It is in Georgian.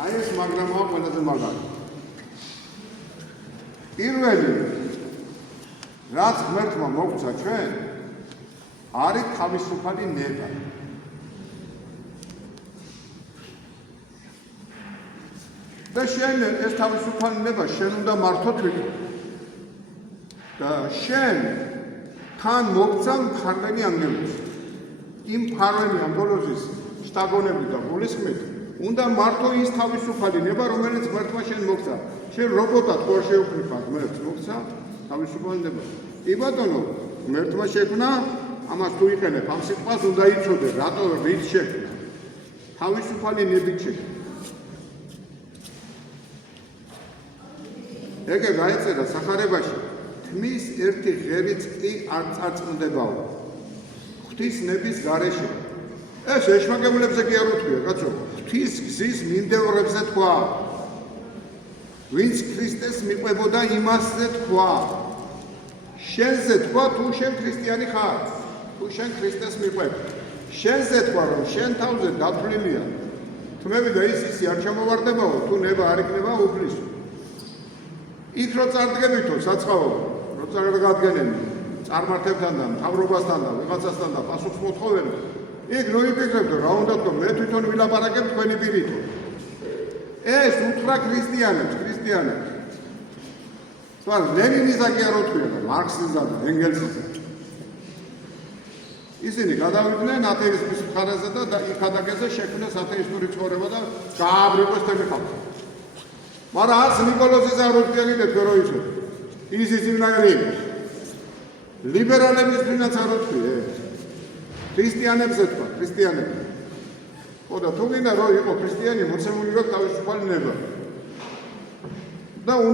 აი ეს მაგრამაა ყველაზე მაგარი. პირველი რაც ღმერთმა მოგცა ჩვენ არის თავისუფალი ნება. და შენ ეს თავისუფალი ნება შენ უნდა მართო თვითონ. და შენ თან მოგცა მფარველი ანგელოზი. იმ მფარველი ანგელოზის შთაგონებით და გულისხმით უნდა მართო ის თავისუფალი ნება, რომელიც ღმერთმა შენ მოგცა. შენ რობოტად ხო შეუქმნიფა ღმერთს მოგცა თავისუფალი ნება. კი ბატონო, ღმერთმა შექმნა, ამას თუ იყენებ, ამ სიტყვას უნდა იცოდე, რატო რით შექმნა. თავისუფალი ნებით შექმნა. ეგ გაიწერა სახარებაში. თმის ერთი ღერიც კი არ წარწმუნდებაო. ღვთის ნების გარეშე. ეს ეშმაკებულებზე კი არ უთქვია, კაცო. ღვთის გზის მიმდევრებზე თქვა. ვინც ქრისტეს მიყვებოდა იმასზე თქვა. შენზე თქვა თუ შენ ქრისტიანი ხარ. თუ შენ ქრისტეს მიყვებ. შენზე თქვა რომ შენ თავზე დათვლილია. თმები და ისი არ ჩამოვარდებაო, თუ ნება არ იქნება უფლისო. იქ რო წარდგებითო საწყავო, რო წარდგენენ წარმართებთან და მთავრობასთან და ვიღაცასთან და პასუხს მოთხოვენ. იქ რო იფიქრებდო რა უნდა თქო, მე თვითონ ვილაპარაკებ თქვენი პირით. ეს უთხრა ქრისტიანებს. თვალ ლენინიზა კი არ უთქვია და მარქსიზა და ენგელსიზა. ისინი გადავიდნენ ათეიზმის მხარეზე და იქ ადაგეზე შექმნეს ათეისტური ცხოვრება და გააბრიყოს თემი ხალხი. მაგრამ არც ნიკოლოზის არ უთქვიათ რო იცოდე. ის ისინი ლიბერალების თვინაც არ უთქვია. ქრისტიანებზე თქვა, ქრისტიანებზე. ხო და თუ გინდა რომ იყო ქრისტიანი, მოცემული გვაქვს თავისუფალი ნება. და